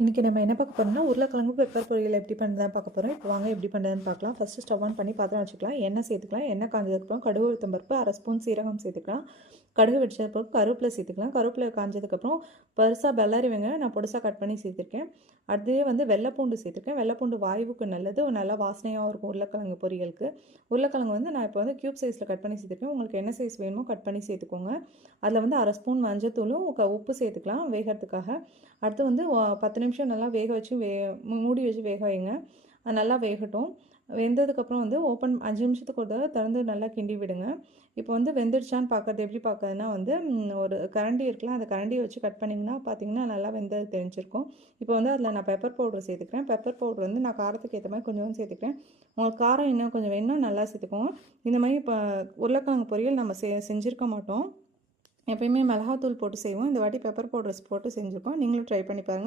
இன்றைக்கி நம்ம என்ன பார்க்க போகிறோம்னா உருளைக்கிழங்கு பெப்பர் பொரியல் எப்படி பண்ணுறதுன்னு பார்க்க போகிறோம். இப்போ வாங்க எப்படி பண்ணுறதுன்னு பார்க்கலாம். ஃபஸ்ட்டு ஸ்டவ் ஆன் பண்ணி பாத்திரம் வச்சுக்கலாம். எண்ணெய் சேர்த்துக்கலாம். எண்ணெய் காஞ்சதுக்கப்புறம் கடுகு உளுத்தம் பருப்பு, அரை ஸ்பூன் சீரகம் சேர்த்துக்கலாம். கடுகு வெடிச்சதுக்கு கருவேப்பிலை சேர்த்துக்கலாம். கருவேப்பிலை காஞ்சதுக்கப்புறம் பெருசாக பெல்லாரி வெங்காயம் நான் பொடிசாக கட் பண்ணி சேர்த்துருக்கேன். அடுத்தே வெள்ளைப்பூண்டு சேர்த்துருக்கேன். வெள்ளைப்பூண்டு வாயுவுக்கு நல்லது, நல்லா வாசனையாகவும் இருக்கும் உருளைக்கிழங்கு பொரியலுக்கு. உருளைக்கிழங்கு நான் இப்போ க்யூப் சைஸில் கட் பண்ணி சேர்த்துருக்கேன். உங்களுக்கு என்ன சைஸ் வேணுமோ கட் பண்ணி சேர்த்துக்கோங்க. அதில் அரை ஸ்பூன் மஞ்சத்தூளும் உப்பு சேர்த்துக்கலாம் வேகிறதுக்காக. அடுத்து 10 நிமிஷம் நல்லா வேக வச்சு மூடி வச்சு வேக வைங்க. நல்லா வேகட்டும். வெந்ததுக்கப்புறம் 5 நிமிஷத்துக்கு ஒரு தடவை திறந்து நல்லா கிண்டி விடுங்க. இப்போ வெந்துடுச்சான்னு பார்க்குறது எப்படி பார்க்குறதுனா ஒரு கரண்டி இருக்கலாம், அந்த கரண்டியை வச்சு கட் பண்ணிங்கன்னா பார்த்தீங்கன்னா நல்லா வெந்தது தெரிஞ்சிருக்கும். இப்போ அதில் நான் பெப்பர் பவுடர் சேர்த்துக்கிறேன். பெப்பர் பவுடர் நான் காரத்துக்கு ஏற்ற மாதிரி கொஞ்சம் சேர்த்துக்கிறேன். உங்களுக்கு காரம் இன்னும் கொஞ்சம் வேணும்னா நல்லா சேர்த்துக்கோங்க. இந்த மாதிரி இப்போ உருளைக்கிழங்கு பொரியல் நம்ம செஞ்சுருக்க மாட்டோம். எப்பயுமே மிளகாத்தூள் போட்டு செய்வோம். இந்த வாட்டி பெப்பர் பவுடர்ஸ் போட்டு செஞ்சுருக்கோம். நீங்களும் ட்ரை பண்ணி பாருங்கள்.